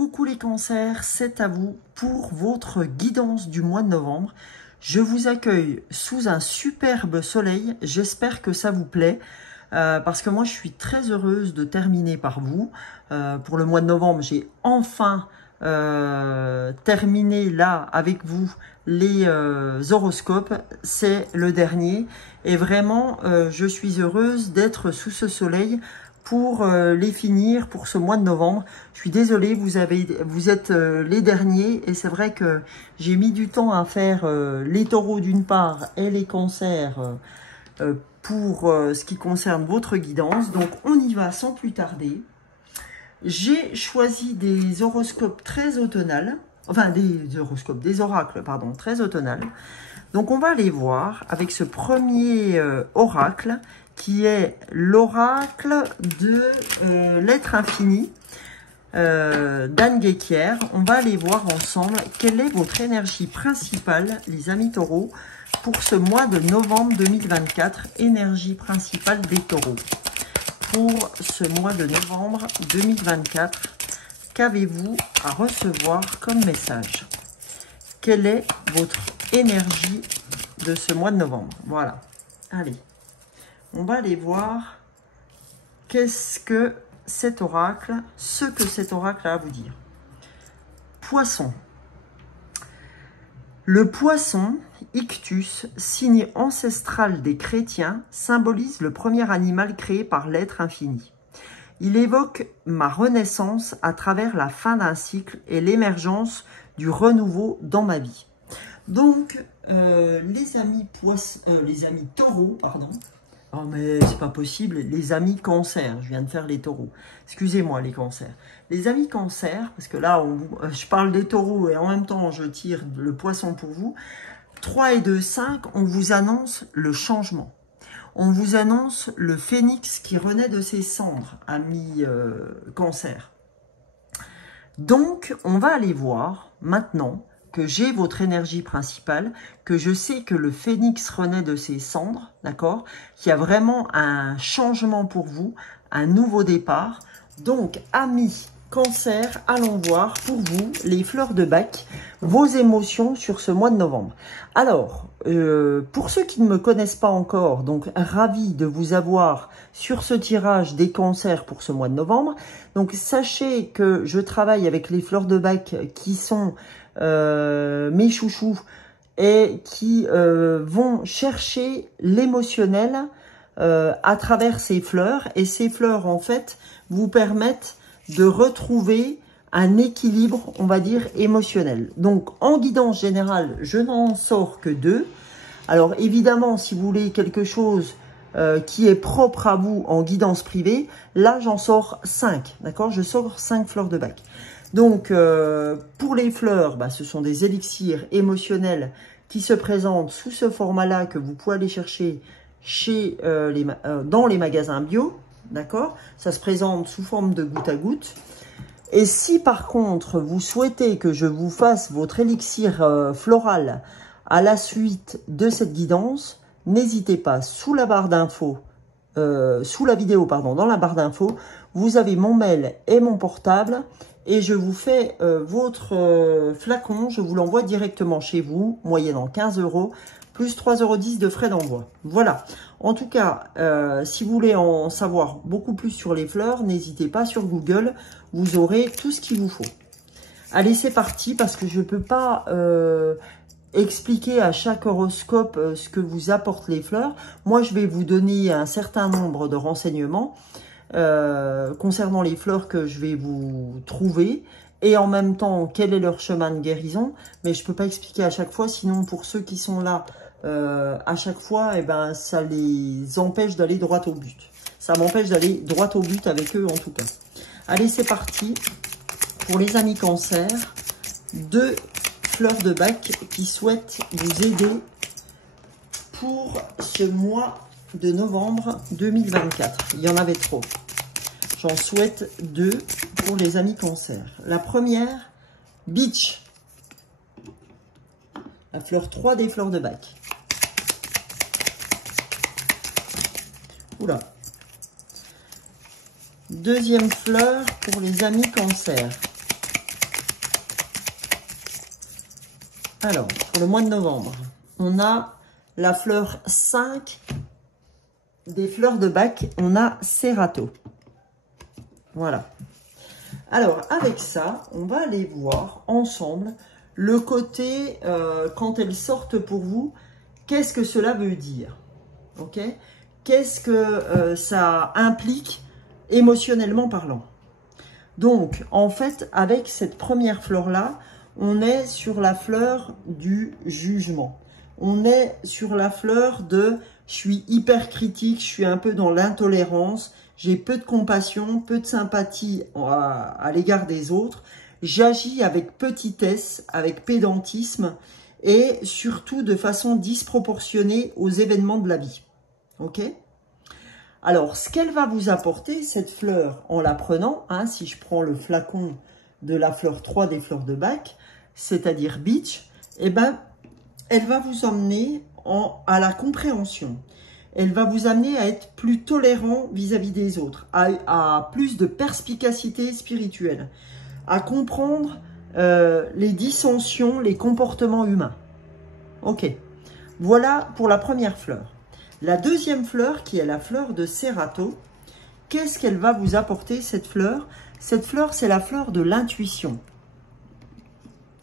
Coucou les cancers, c'est à vous pour votre guidance du mois de novembre. Je vous accueille sous un superbe soleil, j'espère que ça vous plaît. Parce que moi je suis très heureuse de terminer par vous. Pour le mois de novembre, j'ai enfin terminé là avec vous les horoscopes. C'est le dernier et vraiment je suis heureuse d'être sous ce soleil pour les finir pour ce mois de novembre. Je suis désolée, vous êtes les derniers et c'est vrai que j'ai mis du temps à faire les taureaux d'une part et les cancers pour ce qui concerne votre guidance. Donc on y va sans plus tarder. J'ai choisi des horoscopes très automnales, enfin des oracles, pardon, très automnales. Donc on va aller voir avec ce premier oracle qui est l'oracle de l'être infini d'Anne Guéquière. On va aller voir ensemble quelle est votre énergie principale, les amis taureaux, pour ce mois de novembre 2024, énergie principale des taureaux. Pour ce mois de novembre 2024, qu'avez-vous à recevoir comme message? Quelle est votre énergie de ce mois de novembre? Voilà. Allez, on va aller voir qu'est-ce que cet oracle, ce que cet oracle a à vous dire. Poisson. Le poisson, Ictus, signe ancestral des chrétiens, symbolise le premier animal créé par l'être infini. Il évoque ma renaissance à travers la fin d'un cycle et l'émergence du renouveau dans ma vie. Donc, les amis taureaux, pardon. Oh mais c'est pas possible, les amis cancers, je viens de faire les taureaux. Excusez-moi les cancers. Les amis cancers, parce que là, je parle des taureaux et en même temps, je tire le poisson pour vous. 3 et 2, 5, on vous annonce le changement. On vous annonce le phénix qui renaît de ses cendres, amis cancer. Donc, on va aller voir maintenant que j'ai votre énergie principale, que je sais que le phénix renaît de ses cendres, d'accord, qu'il y a vraiment un changement pour vous, un nouveau départ. Donc, amis cancer, allons voir pour vous, les fleurs de bac, vos émotions sur ce mois de novembre. Alors, pour ceux qui ne me connaissent pas encore, donc ravi de vous avoir sur ce tirage des cancers pour ce mois de novembre. Donc, sachez que je travaille avec les fleurs de bac qui sont mes chouchous et qui vont chercher l'émotionnel à travers ces fleurs. Et ces fleurs, en fait, vous permettent de retrouver un équilibre, on va dire, émotionnel. Donc, en guidance générale, je n'en sors que 2. Alors, évidemment, si vous voulez quelque chose qui est propre à vous en guidance privée, là, j'en sors 5. D'accord? Je sors 5 fleurs de bac. Donc, pour les fleurs, bah, ce sont des élixirs émotionnels qui se présentent sous ce format-là que vous pouvez aller chercher chez, dans les magasins bio. D'accord? Ça se présente sous forme de goutte à goutte. Et si par contre, vous souhaitez que je vous fasse votre élixir floral à la suite de cette guidance, n'hésitez pas, sous la barre d'infos, sous la vidéo, pardon, dans la barre d'infos, vous avez mon mail et mon portable et je vous fais votre flacon, je vous l'envoie directement chez vous, moyennant 15 € plus 3,10 € de frais d'envoi. Voilà. En tout cas, si vous voulez en savoir beaucoup plus sur les fleurs, n'hésitez pas sur Google, vous aurez tout ce qu'il vous faut. Allez, c'est parti, parce que je ne peux pas expliquer à chaque horoscope ce que vous apportent les fleurs. Moi, je vais vous donner un certain nombre de renseignements concernant les fleurs que je vais vous trouver. Et en même temps, quel est leur chemin de guérison. Mais je ne peux pas expliquer à chaque fois, sinon pour ceux qui sont là, à chaque fois, eh ben, ça les empêche d'aller droit au but. Ça m'empêche d'aller droit au but avec eux en tout cas. Allez, c'est parti. Pour les amis cancer, 2 fleurs de bac qui souhaitent vous aider pour ce mois de novembre 2024. Il y en avait trop. J'en souhaite 2 pour les amis cancer. La première, Beach. La fleur 3 des fleurs de bac. Oula. Deuxième fleur pour les amis cancer. Alors, pour le mois de novembre, on a la fleur 5 des fleurs de bac. On a Cerato. Voilà. Alors, avec ça, on va aller voir ensemble le côté, quand elles sortent pour vous, qu'est-ce que cela veut dire? Ok? Qu'est-ce que ça implique émotionnellement parlant? Donc, en fait, avec cette première fleur-là, on est sur la fleur du jugement. On est sur la fleur de « je suis hyper critique, je suis un peu dans l'intolérance, j'ai peu de compassion, peu de sympathie à l'égard des autres, j'agis avec petitesse, avec pédantisme et surtout de façon disproportionnée aux événements de la vie. » Ok? Alors, ce qu'elle va vous apporter, cette fleur, en la prenant, hein, si je prends le flacon de la fleur 3 des fleurs de bac, c'est-à-dire Beach, eh ben, elle va vous emmener à la compréhension. Elle va vous amener à être plus tolérant vis-à-vis des autres, à plus de perspicacité spirituelle, à comprendre les dissensions, les comportements humains. Ok, voilà pour la première fleur. La deuxième fleur, qui est la fleur de Cerato, qu'est-ce qu'elle va vous apporter, cette fleur? Cette fleur, c'est la fleur de l'intuition.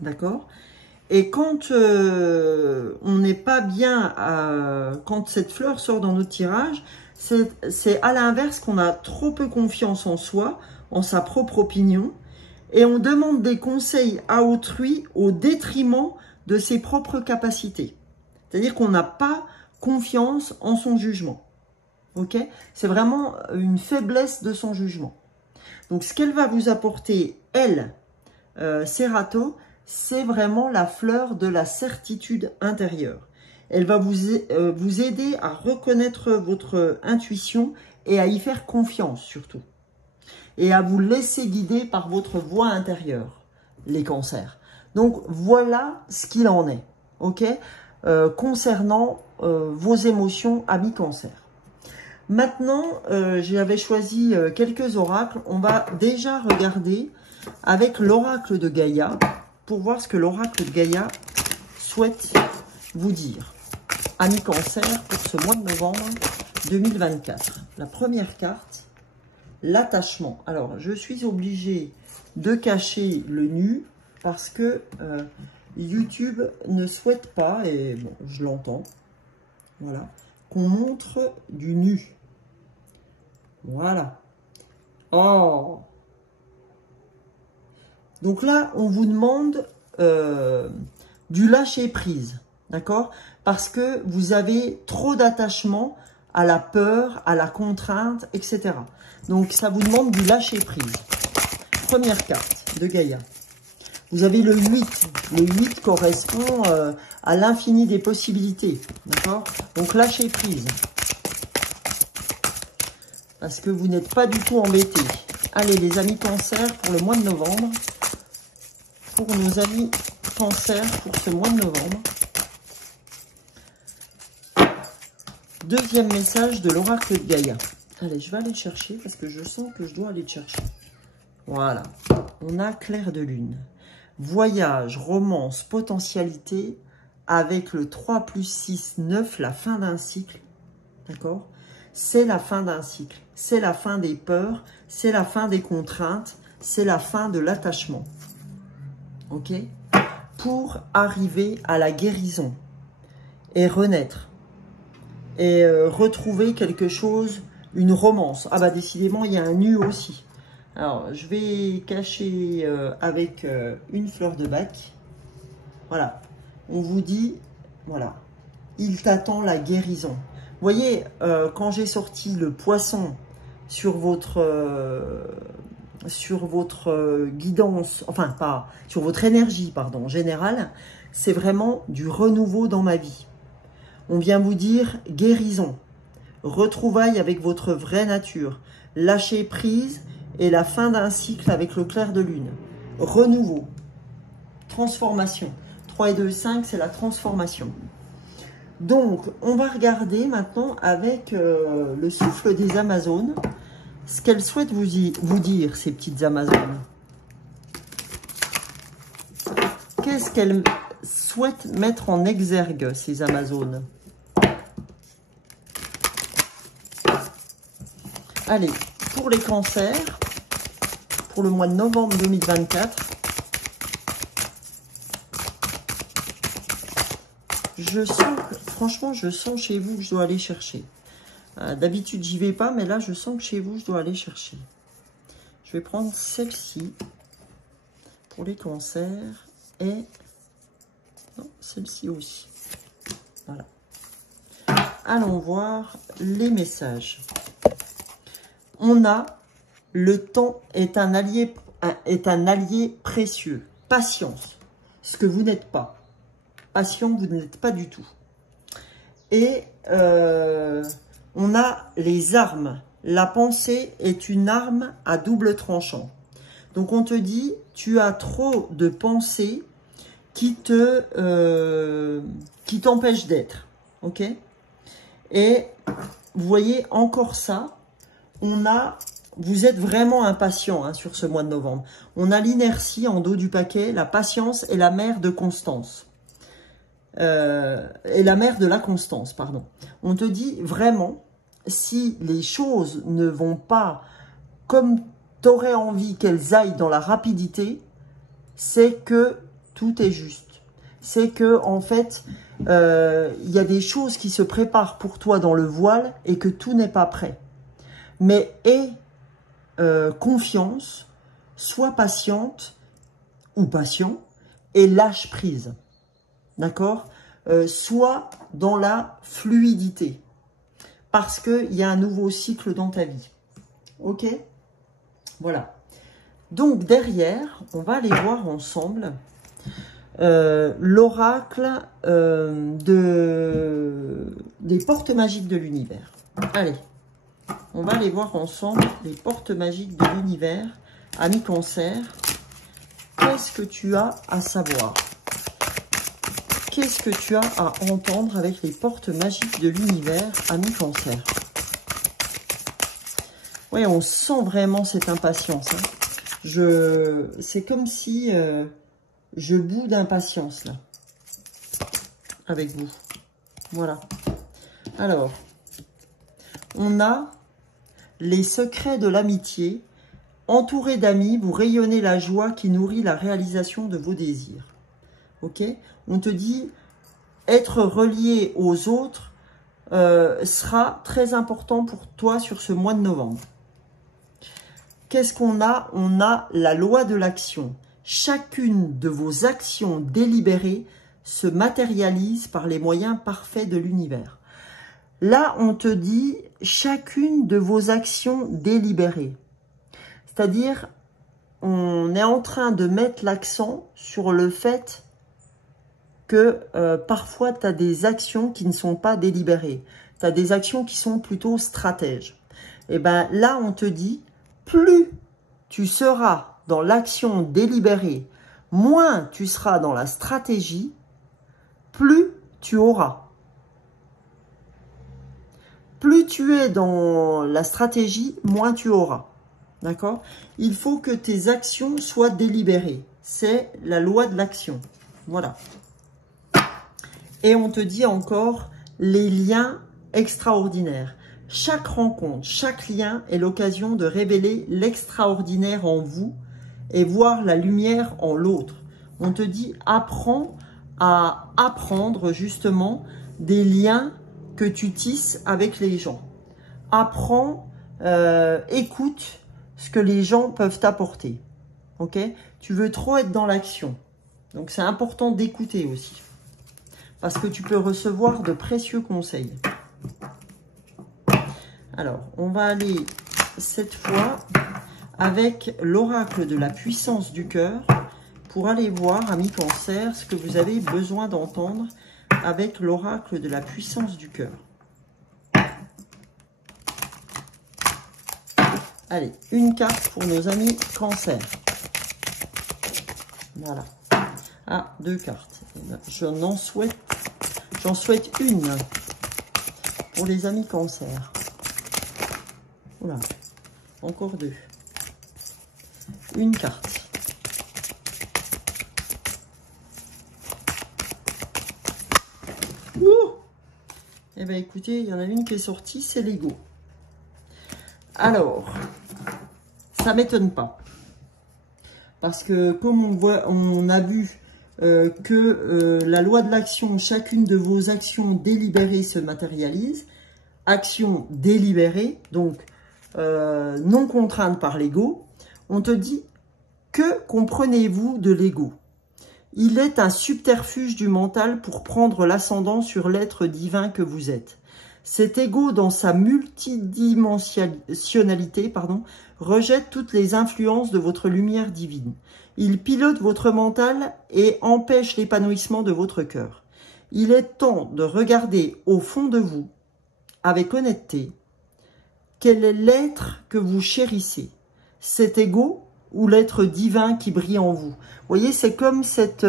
D'accord? Et quand on n'est pas bien, quand cette fleur sort dans notre tirage, c'est à l'inverse qu'on a trop peu confiance en soi, en sa propre opinion, et on demande des conseils à autrui au détriment de ses propres capacités. C'est-à-dire qu'on n'a pas confiance en son jugement. Ok? C'est vraiment une faiblesse de son jugement. Donc, ce qu'elle va vous apporter, elle, Cerato, c'est vraiment la fleur de la certitude intérieure. Elle va vous aider à reconnaître votre intuition et à y faire confiance surtout. Et à vous laisser guider par votre voix intérieure, les cancers. Donc, voilà ce qu'il en est. Ok? Concernant vos émotions, amis cancer. Maintenant, j'avais choisi quelques oracles. On va déjà regarder avec l'oracle de Gaïa pour voir ce que l'oracle de Gaïa souhaite vous dire. Amis cancer, pour ce mois de novembre 2024. La première carte, l'attachement. Alors, je suis obligée de cacher le nu parce que YouTube ne souhaite pas, et bon, je l'entends, voilà, qu'on montre du nu. Voilà. Oh! Donc là, on vous demande du lâcher-prise, d'accord? Parce que vous avez trop d'attachement à la peur, à la contrainte, etc. Donc, ça vous demande du lâcher-prise. Première carte de Gaïa. Vous avez le 8. Le 8 correspond à l'infini des possibilités. D'accord? Donc, lâchez prise. Parce que vous n'êtes pas du tout embêtés. Allez, les amis cancer, pour le mois de novembre. Pour nos amis cancer, pour ce mois de novembre. Deuxième message de l'oracle de Gaïa. Allez, je vais aller le chercher parce que je sens que je dois aller le chercher. Voilà. On a clair de lune. Voyage, romance, potentialité, avec le 3 plus 6, 9, la fin d'un cycle, d'accord? C'est la fin d'un cycle, c'est la fin des peurs, c'est la fin des contraintes, c'est la fin de l'attachement, ok? Pour arriver à la guérison et renaître et retrouver quelque chose, une romance. Ah bah décidément, il y a un nu aussi. Alors, je vais cacher avec une fleur de bac. Voilà. On vous dit, voilà, il t'attend la guérison. Vous voyez, quand j'ai sorti le poisson sur votre guidance, enfin, pas, sur votre énergie, pardon, générale, c'est vraiment du renouveau dans ma vie. On vient vous dire guérison, retrouvailles avec votre vraie nature, lâcher prise, et la fin d'un cycle avec le clair de lune. Renouveau. Transformation. 3 et 2, 5, c'est la transformation. Donc, on va regarder maintenant avec le souffle des Amazones, ce qu'elles souhaitent vous dire, ces petites Amazones. Qu'est-ce qu'elles souhaitent mettre en exergue ces Amazones. Allez, pour les cancers, pour le mois de novembre 2024, je sens que, franchement, je sens chez vous que je dois aller chercher. D'habitude, j'y vais pas, mais là, je sens que chez vous, je dois aller chercher. Je vais prendre celle-ci pour les cancers et celle-ci aussi. Voilà. Allons voir les messages. On a le temps est un allié précieux. Patience, ce que vous n'êtes pas. Patient, vous ne l'êtes pas du tout. Et on a les armes. La pensée est une arme à double tranchant. Donc on te dit, tu as trop de pensées qui t'empêchent d'être. Ok? Et vous voyez encore ça. Vous êtes vraiment impatient hein, sur ce mois de novembre. On a l'inertie en dos du paquet, la patience est la mère de constance. Et la mère de la constance, pardon. On te dit vraiment, si les choses ne vont pas comme tu aurais envie qu'elles aillent dans la rapidité, c'est que tout est juste. C'est que en fait, il y a des choses qui se préparent pour toi dans le voile et que tout n'est pas prêt. Mais aie confiance, sois patiente ou patient et lâche prise. D'accord? Sois dans la fluidité. Parce qu'il y a un nouveau cycle dans ta vie. Ok? Voilà. Donc derrière, on va aller voir ensemble l'oracle des portes magiques de l'univers. Allez, on va aller voir ensemble les portes magiques de l'univers. Ami Cancer, qu'est-ce que tu as à savoir? Qu'est-ce que tu as à entendre avec les portes magiques de l'univers, ami Cancer? Oui, on sent vraiment cette impatience. Hein. C'est comme si je bout d'impatience, là, avec vous. Voilà. Alors, on a les secrets de l'amitié. Entouré d'amis, vous rayonnez la joie qui nourrit la réalisation de vos désirs. Ok? On te dit, être relié aux autres sera très important pour toi sur ce mois de novembre. Qu'est-ce qu'on a? On a la loi de l'action. Chacune de vos actions délibérées se matérialise par les moyens parfaits de l'univers. Là, on te dit chacune de vos actions délibérées. C'est-à-dire, on est en train de mettre l'accent sur le fait que parfois, tu as des actions qui ne sont pas délibérées. Tu as des actions qui sont plutôt stratèges. Et bien là, on te dit, plus tu seras dans l'action délibérée, moins tu seras dans la stratégie, plus tu auras. Plus tu es dans la stratégie, moins tu auras. D'accord? Il faut que tes actions soient délibérées. C'est la loi de l'action. Voilà. Et on te dit encore les liens extraordinaires. Chaque rencontre, chaque lien est l'occasion de révéler l'extraordinaire en vous et voir la lumière en l'autre. On te dit apprends à apprendre justement des liens que tu tisses avec les gens. Apprends, écoute ce que les gens peuvent t'apporter. Ok? Tu veux trop être dans l'action. Donc c'est important d'écouter aussi. Parce que tu peux recevoir de précieux conseils. Alors, on va aller cette fois avec l'oracle de la puissance du cœur pour aller voir, amis Cancer, ce que vous avez besoin d'entendre avec l'oracle de la puissance du cœur. Allez, une carte pour nos amis Cancer. Voilà. Ah, deux cartes. J'en souhaite une pour les amis Cancer. Voilà, encore deux. Une carte. Eh bien, écoutez, il y en a une qui est sortie, c'est l'ego. Alors, ça m'étonne pas. Parce que, comme on a vu la loi de l'action, chacune de vos actions délibérées se matérialise. Action délibérée, donc non contrainte par l'ego. On te dit, que comprenez-vous de l'ego? Il est un subterfuge du mental pour prendre l'ascendant sur l'être divin que vous êtes. Cet ego, dans sa multidimensionnalité, rejette toutes les influences de votre lumière divine. Il pilote votre mental et empêche l'épanouissement de votre cœur. Il est temps de regarder au fond de vous, avec honnêteté, quel est l'être que vous chérissez, cet ego ou l'être divin qui brille en vous. Vous voyez, c'est comme cette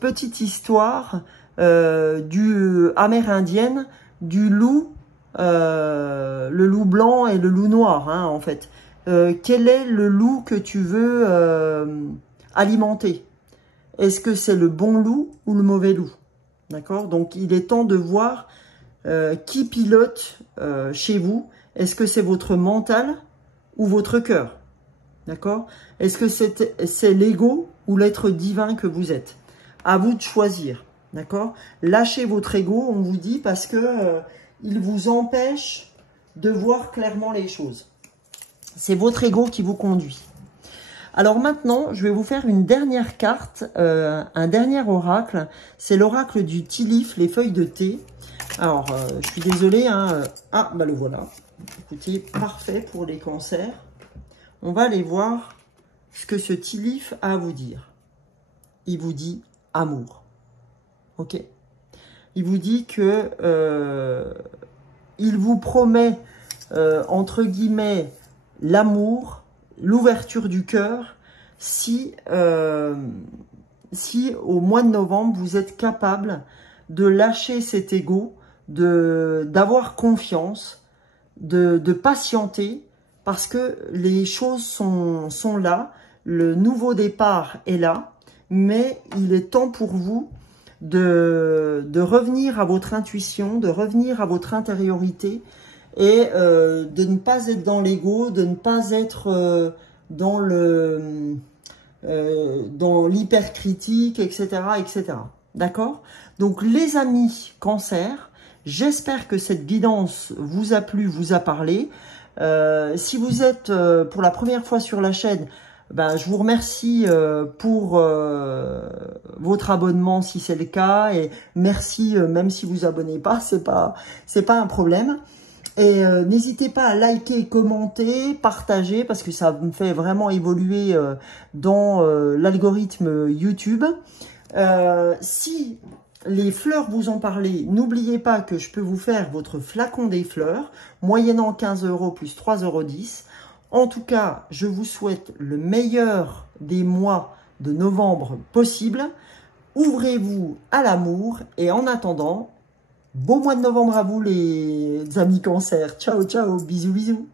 petite histoire amérindienne du loup, le loup blanc et le loup noir, hein, en fait. Quel est le loup que tu veux alimenter? Est-ce que c'est le bon loup ou le mauvais loup? D'accord? Donc, il est temps de voir qui pilote chez vous. Est-ce que c'est votre mental ou votre cœur? D'accord? Est-ce que c'est l'ego ou l'être divin que vous êtes? À vous de choisir. D'accord? Lâchez votre ego, on vous dit, parce que il vous empêche de voir clairement les choses. C'est votre ego qui vous conduit. Alors maintenant, je vais vous faire une dernière carte, un dernier oracle. C'est l'oracle du Tilif, les feuilles de thé. Alors, je suis désolée, hein. Ah, bah le voilà. Écoutez, parfait pour les cancers. On va aller voir ce que ce Tilif a à vous dire. Il vous dit amour. Ok? Il vous dit que il vous promet, entre guillemets, l'amour, l'ouverture du cœur, si au mois de novembre, vous êtes capable de lâcher cet ego, d'avoir confiance, de patienter, parce que les choses sont là, le nouveau départ est là, mais il est temps pour vous de revenir à votre intuition, de revenir à votre intériorité et de ne pas être dans l'ego, de ne pas être dans l'hypercritique, etc., etc. D'accord? Donc les amis cancer, j'espère que cette guidance vous a plu, vous a parlé. Si vous êtes pour la première fois sur la chaîne, ben, je vous remercie pour votre abonnement si c'est le cas, et merci même si vous abonnez pas, c'est pas un problème. Et n'hésitez pas à liker, commenter, partager, parce que ça me fait vraiment évoluer dans l'algorithme YouTube. Si les fleurs vous ont parlé, n'oubliez pas que je peux vous faire votre flacon des fleurs, moyennant 15 € plus 3,10 €. En tout cas, je vous souhaite le meilleur des mois de novembre possible. Ouvrez-vous à l'amour et en attendant, beau mois de novembre à vous les amis cancer. Ciao, ciao, bisous, bisous.